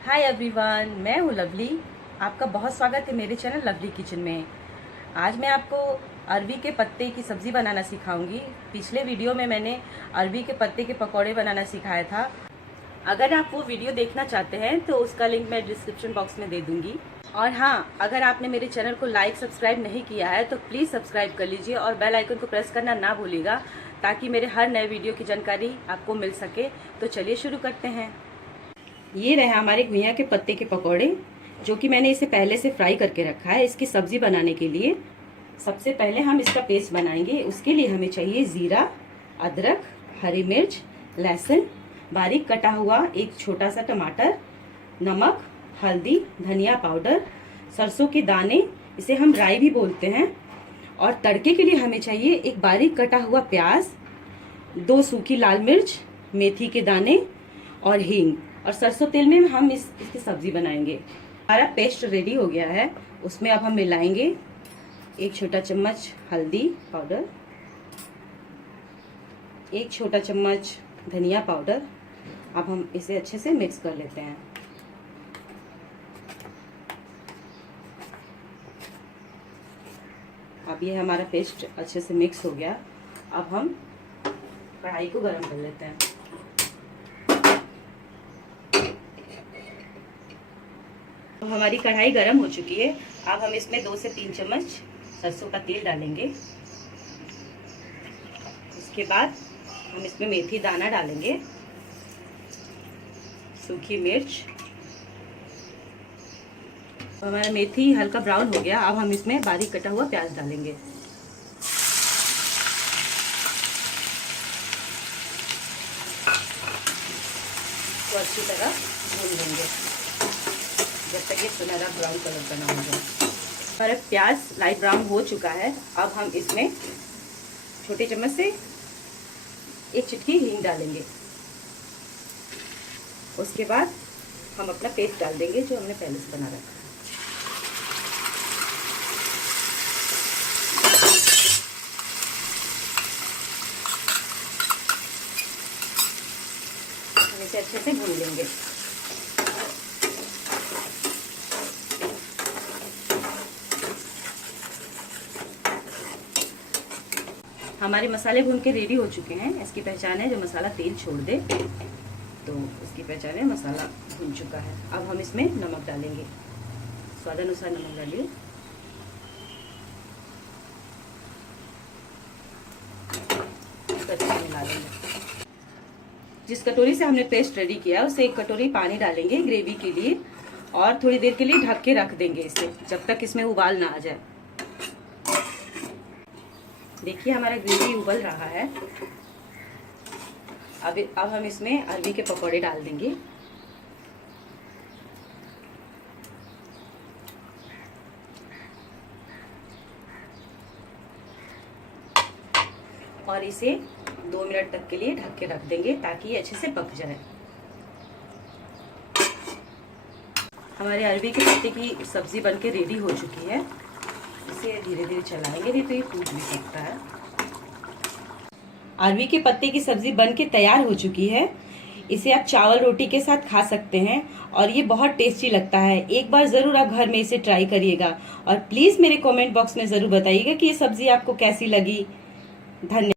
Hi everyone, मैं हूँ lovely. आपका बहुत स्वागत है मेरे चैनल लवली किचन में। आज मैं आपको अरवी के पत्ते की सब्ज़ी बनाना सिखाऊंगी। पिछले वीडियो में मैंने अरवी के पत्ते के पकौड़े बनाना सिखाया था। अगर आप वो वीडियो देखना चाहते हैं तो उसका लिंक मैं डिस्क्रिप्शन बॉक्स में दे दूँगी। और हाँ, अगर आपने मेरे चैनल को लाइक सब्सक्राइब नहीं किया है तो प्लीज़ सब्सक्राइब कर लीजिए और बेल आइकन को प्रेस करना ना भूलिएगा, ताकि मेरे हर नए वीडियो की जानकारी आपको मिल सके। तो चलिए शुरू करते हैं। ये रहे हमारे घुइयां के पत्ते के पकौड़े, जो कि मैंने इसे पहले से फ्राई करके रखा है। इसकी सब्जी बनाने के लिए सबसे पहले हम इसका पेस्ट बनाएंगे। उसके लिए हमें चाहिए जीरा, अदरक, हरी मिर्च, लहसुन, बारीक कटा हुआ एक छोटा सा टमाटर, नमक, हल्दी, धनिया पाउडर, सरसों के दाने, इसे हम राई भी बोलते हैं। और तड़के के लिए हमें चाहिए एक बारीक कटा हुआ प्याज, 2 सूखी लाल मिर्च, मेथी के दाने और हींग। और सरसों तेल में हम इसकी सब्जी बनाएंगे। हमारा पेस्ट रेडी हो गया है। उसमें अब हम मिलाएंगे 1 छोटा चम्मच हल्दी पाउडर, 1 छोटा चम्मच धनिया पाउडर। अब हम इसे अच्छे से मिक्स कर लेते हैं। अब ये हमारा पेस्ट अच्छे से मिक्स हो गया। अब हम कढ़ाई को गरम कर लेते हैं। हमारी कढ़ाई गरम हो चुकी है। अब हम इसमें 2 से 3 चम्मच सरसों का तेल डालेंगे। उसके बाद हम इसमें मेथी दाना डालेंगे, सूखी मिर्च। हमारा मेथी हल्का ब्राउन हो गया। अब हम इसमें बारीक कटा हुआ प्याज डालेंगे। तो अच्छी तरह भून लेंगे जब तक ये सुनहरा ब्राउन कलर बना हो जाए। हमारा प्याज लाइट ब्राउन हो चुका है। अब हम इसमें छोटे चम्मच से 1 चुटकी हींग डालेंगे। उसके बाद हम अपना पेस्ट डाल देंगे जो हमने पहले से बना रखा है। हम इसे अच्छे से भून लेंगे। हमारे मसाले भून के रेडी हो चुके हैं। इसकी पहचान है जो मसाला तेल छोड़ दे, तो इसकी पहचान है मसाला भून चुका है। अब हम इसमें नमक डालेंगे, स्वाद अनुसार नमक डालिए। मिला लेंगे। जिस कटोरी से हमने पेस्ट रेडी किया उसे 1 कटोरी पानी डालेंगे ग्रेवी के लिए, और थोड़ी देर के लिए ढक के रख देंगे इसे, जब तक इसमें उबाल ना आ जाए। देखिए हमारा ग्रेवी उबल रहा है। अब हम इसमें अरवी के पकौड़े डाल देंगे। और इसे 2 मिनट तक के लिए ढक के रख देंगे ताकि ये अच्छे से पक जाए। हमारे अरवी के पत्ते की सब्जी बनके रेडी हो चुकी है। इसे धीरे धीरे चलाएंगे, नहीं तो ये टूट भी सकता है। अरवी के पत्ते की सब्जी बनके तैयार हो चुकी है। इसे आप चावल रोटी के साथ खा सकते हैं और ये बहुत टेस्टी लगता है। एक बार ज़रूर आप घर में इसे ट्राई करिएगा और प्लीज़ मेरे कमेंट बॉक्स में ज़रूर बताइएगा कि ये सब्जी आपको कैसी लगी। धन्यवाद।